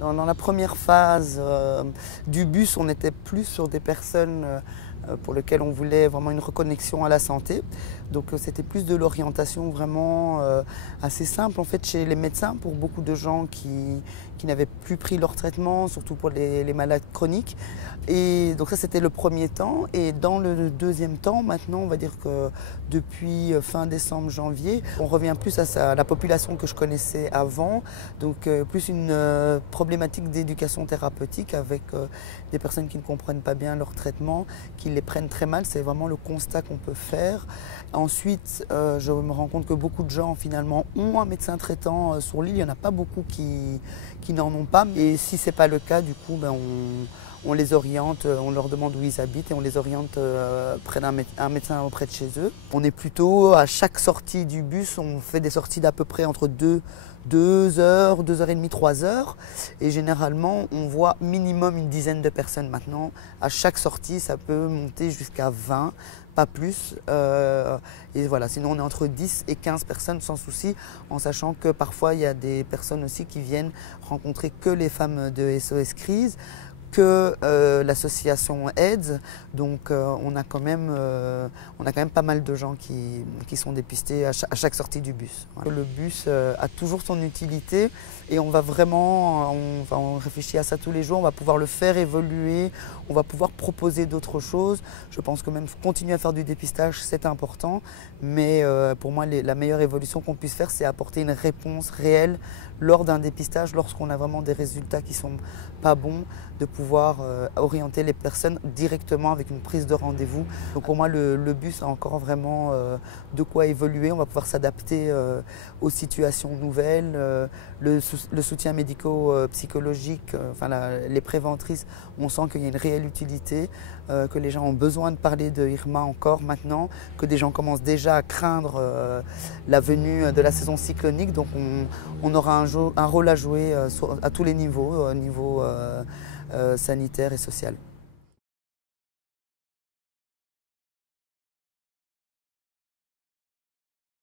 Dans la première phase du bus, on était plus sur des personnes pour lesquelles on voulait vraiment une reconnexion à la santé. Donc c'était plus de l'orientation vraiment assez simple en fait chez les médecins pour beaucoup de gens qui n'avaient plus pris leur traitement, surtout pour les malades chroniques. Et donc ça c'était le premier temps. Et dans le deuxième temps, maintenant on va dire que depuis fin décembre, janvier, on revient plus à la population que je connaissais avant. Donc plus une problématique d'éducation thérapeutique avec des personnes qui ne comprennent pas bien leur traitement, qui les prennent très mal. C'est vraiment le constat qu'on peut faire. Ensuite, je me rends compte que beaucoup de gens finalement ont un médecin traitant sur l'île. Il n'y en a pas beaucoup qui n'en ont pas. Et si ce n'est pas le cas, du coup, on les oriente, on leur demande où ils habitent et on les oriente près d'un médecin auprès de chez eux. On est plutôt, à chaque sortie du bus, on fait des sorties d'à peu près entre 2 heures, 2h30, 3 heures. Et généralement, on voit minimum une dizaine de personnes maintenant. À chaque sortie, ça peut monter jusqu'à 20, pas plus. Et voilà, sinon on est entre 10 et 15 personnes sans souci, en sachant que parfois il y a des personnes aussi qui viennent rencontrer que les femmes de SOS Crise, que l'association AIDS, donc on a quand même pas mal de gens qui sont dépistés à chaque sortie du bus. Voilà. Le bus a toujours son utilité et on va vraiment, on réfléchit à ça tous les jours, on va pouvoir le faire évoluer, on va pouvoir proposer d'autres choses. Je pense que même continuer à faire du dépistage, c'est important, mais pour moi la meilleure évolution qu'on puisse faire, c'est apporter une réponse réelle lors d'un dépistage, lorsqu'on a vraiment des résultats qui ne sont pas bons, de pouvoir orienter les personnes directement avec une prise de rendez-vous. Donc pour moi, le bus a encore vraiment de quoi évoluer. On va pouvoir s'adapter aux situations nouvelles. Le soutien médico-psychologique, les préventrices, on sent qu'il y a une réelle utilité, que les gens ont besoin de parler de Irma encore maintenant, que des gens commencent déjà à craindre la venue de la saison cyclonique. Donc on aura un rôle à jouer à tous les niveaux, au niveau sanitaire et social.